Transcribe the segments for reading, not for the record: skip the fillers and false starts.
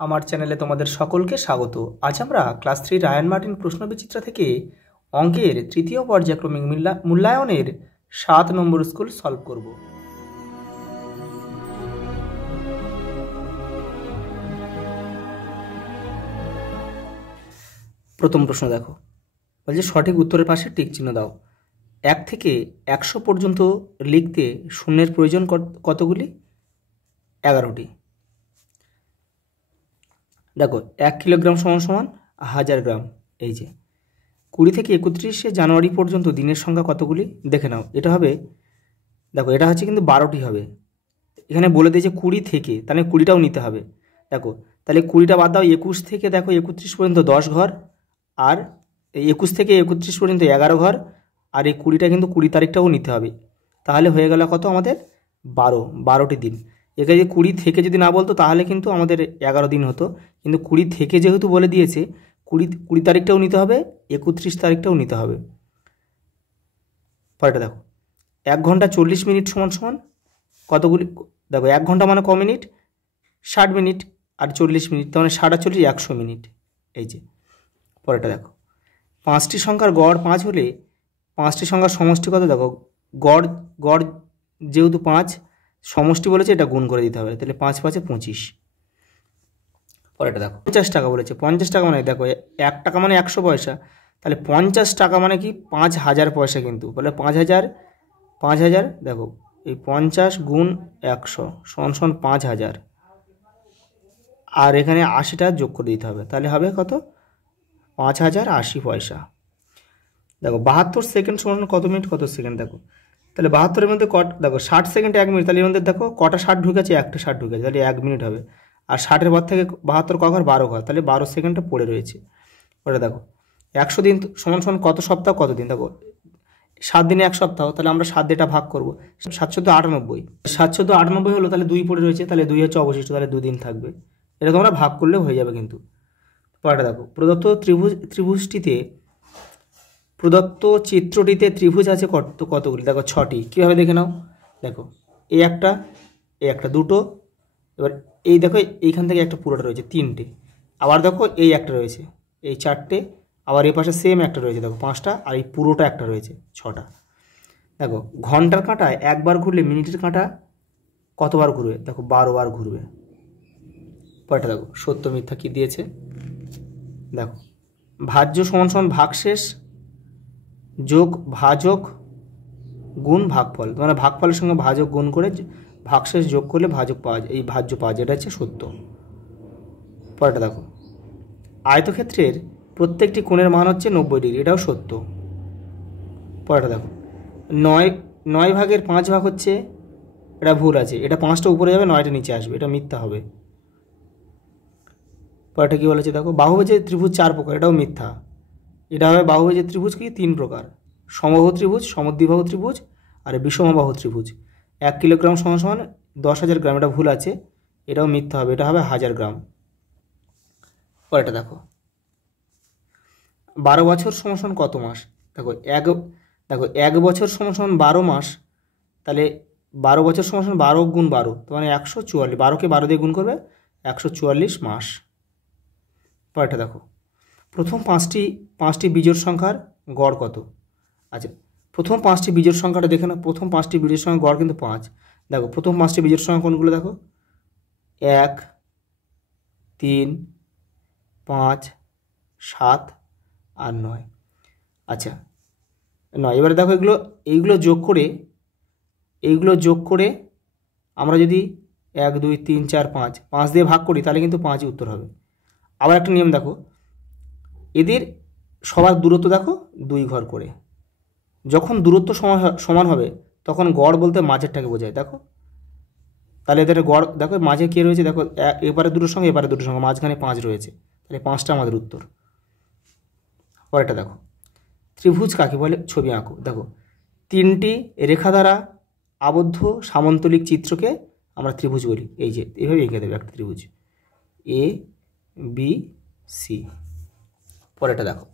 আমার চ্যানেলে তোমাদের সকলকে স্বাগত। আজ আমরা ক্লাস 3 রায়ান মার্টিন প্রশ্নবিচিত্রা থেকে অঙ্কের তৃতীয় পর্যায়ক্রমিক মূল্যায়নের 7 নম্বর স্কুল সলভ করব। প্রথম প্রশ্ন দেখো, বলছে সঠিক উত্তরের পাশে টিক চিহ্ন দাও। 1 থেকে 100 পর্যন্ত লিখতে শূন্যের প্রয়োজন কতগুলি? 11টি। দেখো 1 কিলোগ্রাম সমান সমান 1000 গ্রাম। এই যে 20 থেকে 31শে জানুয়ারি পর্যন্ত দিনের সংখ্যা কতগুলি? দেখে নাও। এটা হবে, দেখো এটা হচ্ছে কিন্তু 12টি হবে। এখানে বলে দিয়েছে 20 থেকে, তাহলে 20টাও নিতে হবে। দেখো তাহলে 20টা বাদ দাও। 21 থেকে দেখো 31 পর্যন্ত 10 ঘর, আর 21 থেকে 31 পর্যন্ত 11 ঘর, আর এই 20টা কিন্তু 20 তারিখটাও নিতে হবে। তাহলে হয়ে গেল কত আমাদের? 12টি দিন। এখানে 20 থেকে যদি না বলতো তাহলে কিন্তু আমাদের 11 দিন হতো, কিন্তু 20 থেকে যেহেতু বলে দিয়েছে 20 তারিখটাও নিতে হবে, 31 তারিখটাও নিতে হবে। পরেরটা দেখো, 1 ঘন্টা 40 মিনিট সমান সমান কতগুলি? দেখো 1 ঘন্টা মানে ক মিনিট? 60 মিনিট, আর 40 মিনিট তার মানে 60 আর 40 100 মিনিট। এই যে পরেরটা দেখো, 5টি সংখ্যার গড় 5 হলে 5টি সংখ্যার সমষ্টি কত? দেখো গড় যেহেতু 5, সমষ্টি বলেছে, এটা গুণ করে দিতে হবে। তাহলে 5 5 25। পরেরটা দেখো, 50 টাকা বলেছে। 50 টাকা মানে দেখো 1 টাকা মানে 100 পয়সা, তাহলে 50 টাকা মানে কি? 5000 পয়সা। কিন্তু বলে 5000 দেখো এই 50 গুণ 100 সমান সমান 5000, আর এখানে 80টা যোগ করে দিতে হবে। তাহলে হবে কত? 5080 পয়সা। দেখো 72 সেকেন্ড সমান কত মিনিট কত সেকেন্ড? দেখো তাহলে 72-এর মধ্যে দেখো 60 সেকেন্ড 1 মিনিট, তাহলে এর মধ্যে দেখো কটা 60 ঢুকেছে? একটা 60 ঢুকেছে, তাহলে 1 মিনিট হবে। আর 60-এর পর থেকে 72 ক ঘর? 12 ঘর, তাহলে 12 সেকেন্ডটা পড়ে রয়েছে। ওটা দেখো 100 দিন সমান সমান কত সপ্তাহ কত দিন? দেখো 7 দিনে 1 সপ্তাহ, তাহলে আমরা 7 দিয়ে এটা ভাগ করবো। 7×14 = 98। 7×14 = 98 হলো, তাহলে 2 পড়ে রয়েছে, তাহলে 2 হচ্ছে অবশিষ্ট, তাহলে 2 দিন থাকবে। এটা তোমরা ভাগ করলে হয়ে যাবে কিন্তু। পরেরটা দেখো, প্রদত্ত চিত্রটিতে ত্রিভুজ আছে কতগুলি? দেখো 6টি। কীভাবে দেখে নাও? দেখো এই একটা দুটো, এবার এই দেখো এইখান থেকে একটা পুরোটা রয়েছে 3টে, আবার দেখো এই একটা রয়েছে, এই 4টে, আবার এই পাশে সেম একটা রয়েছে, দেখো 5টা, আর এই পুরোটা একটা রয়েছে 6টা। দেখো ঘন্টার কাঁটায় একবার ঘুরলে মিনিটের কাঁটা কতবার ঘুরবে? দেখো 12 বার ঘুরবে। পরেরটা দেখো, সত্য মিথ্যা কী দিয়েছে? দেখো ভাজ্য সমান সমান ভাগশেষ যোগ ভাজক গুণ ভাগফল, মানে ভাগফলের সঙ্গে ভাজক গুণ করে ভাগশেষ যোগ করলে ভাজক পাওয়া যায়, এই ভাজ্য পাওয়া যায়, এটা হচ্ছে সত্য। পরেরটা দেখো, আয়তক্ষেত্রের প্রত্যেকটি কোণের মান হচ্ছে 90 ডিগ্রি, এটাও সত্য। পরেরটা দেখো, 9 ভাগের 5 ভাগ হচ্ছে, এটা ভুল আছে, এটা 5টা উপরে যাবে 9টা নিচে আসবে, এটা মিথ্যা হবে। পরেরটা কী বলেছে? দেখো বাহুভুজের ত্রিভুজ 4 প্রকার, এটাও মিথ্যা। এটা হবে বাহুভুজের ত্রিভুজ কি 3 প্রকার: সমবাহু ত্রিভুজ, সমদ্বিবাহু ত্রিভুজ, আর বিষমবাহু ত্রিভুজ। 1 কিলোগ্রাম সমান সমান 10,000 গ্রাম, এটা ভুল আছে, এটাও মিথ্যা হবে, এটা হবে 1000 গ্রাম। পরেরটা দেখো, 12 বছর সমান সমান কত মাস? দেখো 1 বছর সমান সমান 12 মাস, তাহলে 12 বছর সমান সমান 12 গুণ 12, তো মানে 144। 12কে 12 দিয়ে গুণ করবে, 144 মাস। পরেরটা দেখো, প্রথম পাঁচটি বিজোড় সংখ্যার গড় কত? আচ্ছা, প্রথম 5টি বিজোড় সংখ্যাটা দেখে না। প্রথম 5টি বিজোড় সংখ্যার গড় কিন্তু 5। দেখো প্রথম 5টি বিজোড় সংখ্যা কোনগুলো? দেখো 1, 3, 5, 7 আর 9। আচ্ছা 9, এবারে দেখো এইগুলো যোগ করে আমরা যদি 1 2 3 4 5 দিয়ে ভাগ করি, তাহলে কিন্তু 5ই উত্তর হবে। আবার একটা নিয়ম দেখো, এদের সবার দূরত্ব দেখো 2 ঘর করে। যখন দূরত্ব সমান হবে তখন গড় বলতে মাঝেরটাকে বোঝায়। দেখো তাহলে এদের গড় দেখো মাঝে কে রয়েছে? দেখো এবারে দুটোর সঙ্গে এবারে দুটোর সঙ্গে মাঝখানে 5 রয়েছে, তাহলে 5টা আমাদের উত্তর। পরেরটা দেখো, ত্রিভুজ কাকে বলে? ছবি আঁকো। দেখো 3টি রেখা দ্বারা আবদ্ধ সামন্তলিক চিত্রকে আমরা ত্রিভুজ বলি। এই যে এইভাবে এঁকে দেবে একটা ত্রিভুজ এ বি সি। পরেরটা দেখো,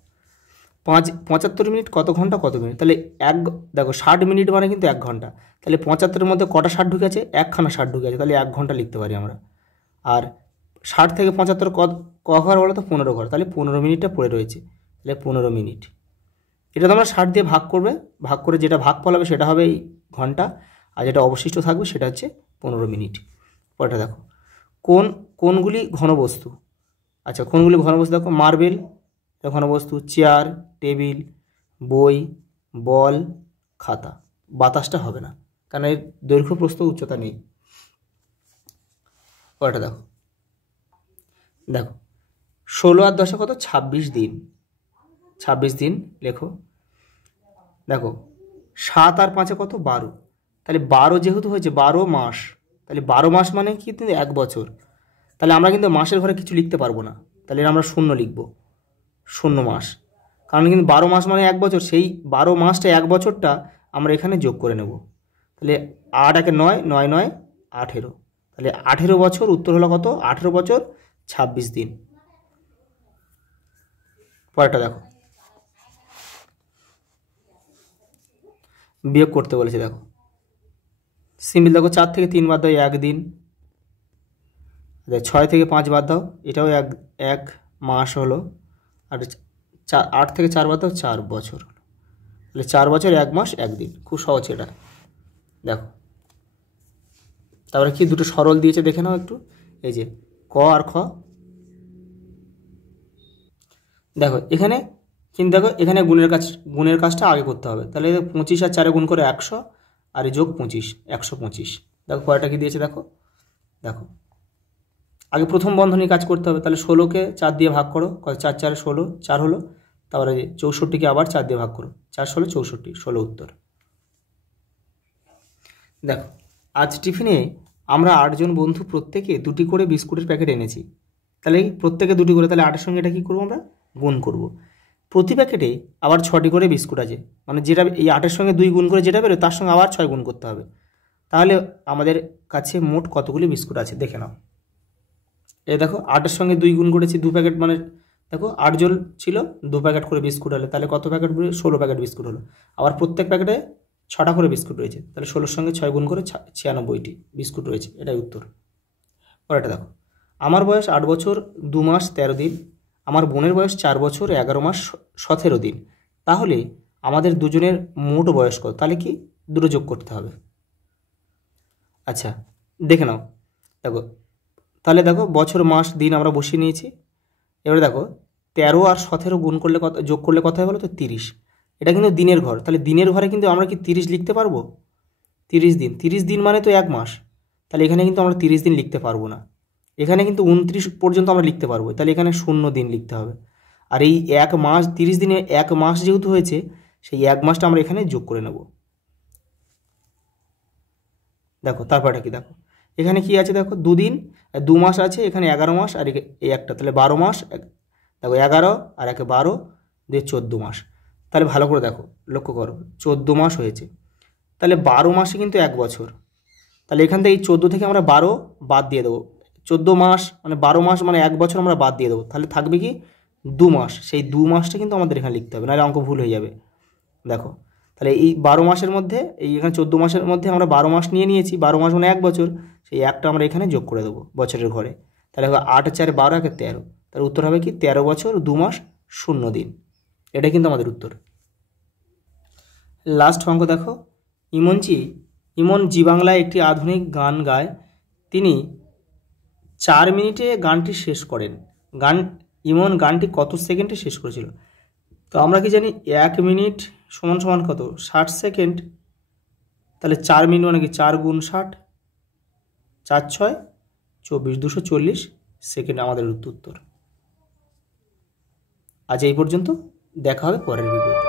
75 মিনিট কত ঘন্টা কত মিনিট? তাহলে দেখো 60 মিনিট মানে কিন্তু 1 ঘন্টা, তাহলে 75-এর মধ্যে কটা 60 ঢুকে আছে? একখানা 60 ঢুকে আছে, তাহলে 1 ঘন্টা লিখতে পারি আমরা। আর 60 থেকে 75 ক ঘর বলো তো? 15 ঘর। তাহলে 15 মিনিটটা পড়ে রয়েছে, তাহলে 15 মিনিট। এটা তোমরা 60 দিয়ে ভাগ করবে, ভাগ করে যেটা ভাগফল হবে সেটা হবে এই ঘন্টা, আর যেটা অবশিষ্ট থাকবে সেটা হচ্ছে 15 মিনিট। পরেরটা দেখো, কোনগুলি ঘনবস্তু? আচ্ছা, কোনগুলি ঘনবস্তু দেখো, মার্বেল ঘনবস্তু, চেয়ার, টেবিল, বই, বল, খাতা। বাতাসটা হবে না, কারণ এর দৈর্ঘ্য প্রস্থ উচ্চতা নেই। পরেরটা দেখো, 16 আর 10 কত? 26 দিন। 26 দিন লেখো। দেখো 7 আর 5 কত? 12। তাহলে 12 যেহেতু হয়েছে 12 মাস, তাহলে 12 মাস মানে কি? 1 বছর। তাহলে আমরা কিন্তু মাসের ঘরে কিছু লিখতে পারবো না, তাহলে আমরা শূন্য লিখব, 0 মাস। কারণ কিন্তু 12 মাস মানে 1 বছর, সেই 12 মাসটা 1 বছরটা আমরা এখানে যোগ করে নেব। তাহলে 8 একে 9, 9 9 18। তাহলে 18 বছর, উত্তর হলো কত? 18 বছর 26 দিন। পরেরটা দেখো, বিয়োগ করতে বলেছে। দেখো সিম্পল, দেখো 4 থেকে 3 বাদ দাও 1 দিন, 6 থেকে 5 বাদ দাও, এটাও এক মাস হলো, আর 8 থেকে 4 বাদ দাও 4 বছর হলো। তাহলে 4 বছর 1 মাস 1 দিন। খুব সহজ এটা। দেখো তারপরে কি দুটো সরল দিয়েছে দেখে নাও একটু, এই যে ক আর খ। দেখো এখানে কিন্তু দেখো এখানে গুণের কাজটা আগে করতে হবে। তাহলে 25 আর 4 গুণ করে 100, আর যোগ 25, 125। দেখো পরেরটা কি দিয়েছে দেখো, দেখো আগে প্রথম বন্ধনী কাজ করতে হবে। তাহলে 16কে 4 দিয়ে ভাগ করো, 4 4 16, 4 হলো। তারপরে 64কে আবার 4 দিয়ে ভাগ করো, 4 16 64, 16 উত্তর। দেখো আজ টিফিনে আমরা 8 জন বন্ধু প্রত্যেকে 2টি করে বিস্কুটের প্যাকেট এনেছি। তাহলে প্রত্যেকে 2টি করে, তাহলে 8-এর সঙ্গে এটা কী করবো? আমরা গুণ করব। প্রতি প্যাকেটে আবার 6টি করে বিস্কুট আছে, মানে যেটা এই 8-এর সঙ্গে 2 গুণ করে যেটা বেরোয় তার সঙ্গে আবার 6 গুণ করতে হবে। তাহলে আমাদের কাছে মোট কতগুলি বিস্কুট আছে দেখে নাও। এই দেখো 8-এর সঙ্গে 2 গুণ করেছি, 2 প্যাকেট, মানে দেখো 8 জন ছিল, 2 প্যাকেট করে বিস্কুট হলে তাহলে কত প্যাকেট? 16 প্যাকেট বিস্কুট হলো। আবার প্রত্যেক প্যাকেটে 6টা করে বিস্কুট রয়েছে, তাহলে 16-এর সঙ্গে 6 গুণ করে 96টি বিস্কুট রয়েছে, এটাই উত্তর। পরেরটা দেখো, আমার বয়স 8 বছর 2 মাস 13 দিন, আমার বোনের বয়স 4 বছর 11 মাস 17 দিন। তাহলে আমাদের দুজনের মোট বয়স কত? তাহলে কি দুটো যোগ করতে হবে। আচ্ছা দেখে নাও, দেখো তাহলে দেখো বছর মাস দিন আমরা বসিয়ে নিয়েছি। এবারে দেখো 13 আর 17 গুণ করলে কত, যোগ করলে কত হয় বলো তো? 30। এটা কিন্তু দিনের ঘর, তাহলে দিনের ঘরে কিন্তু আমরা কি 30 লিখতে পারবো? 30 দিন, 30 দিন মানে তো 1 মাস, তাহলে এখানে কিন্তু আমরা 30 দিন লিখতে পারবো না। এখানে কিন্তু 29 পর্যন্ত আমরা লিখতে পারবো, তাহলে এখানে 0 দিন লিখতে হবে। আর এই 1 মাস, 30 দিনে 1 মাস যেহেতু হয়েছে, সেই 1 মাসটা আমরা এখানে যোগ করে নেব। দেখো তারপরটা কি, দেখো এখানে কি আছে? দেখো 2 দিন, 2 মাস আছে, এখানে 11 মাস, আর এই একটা, তাহলে 12 মাস। দেখো 11 আর 1 12 দিয়ে 14 মাস। তাহলে ভালো করে দেখো, লক্ষ্য করো, 14 মাস হয়েছে। তাহলে 12 মাসে কিন্তু 1 বছর। তাহলে এখান থেকে এই 14 থেকে আমরা 12 বাদ দিয়ে দেবো। 14 মাস মানে 12 মাস মানে 1 বছর আমরা বাদ দিয়ে দেবো, তাহলে থাকবে কি? 2 মাস। সেই 2 মাসটা কিন্তু আমাদের এখানে লিখতে হবে, নাহলে অঙ্ক ভুল হয়ে যাবে। দেখো তাহলে এই 12 মাসের মধ্যে, এই এখানে 14 মাসের মধ্যে আমরা 12 মাস নিয়ে নিয়েছি, 12 মাস মানে 1 বছর, সেই একটা আমরা এখানে যোগ করে দেবো বছরের ঘরে। তাহলে হবে 8 4 12 1 13। তাহলে উত্তর হবে কি? 13 বছর 2 মাস 0 দিন। এটাই কিন্তু আমাদের উত্তর। লাস্ট অঙ্ক দেখো, ইমন জি বাংলায় একটি আধুনিক গান গায়। তিনি 4 মিনিটে গানটি শেষ করেন। ইমন গানটি কত সেকেন্ডে শেষ করেছিল? তো আমরা কি জানি 1 মিনিট সমান সমান কত? 60 সেকেন্ড। তাহলে 4 মিনিট মানে কি? 4 গুণ 60, 4 6 24, 240 সেকেন্ড আমাদের উত্তর। আজ এই পর্যন্ত, দেখা হবে পরের ভিডিওতে।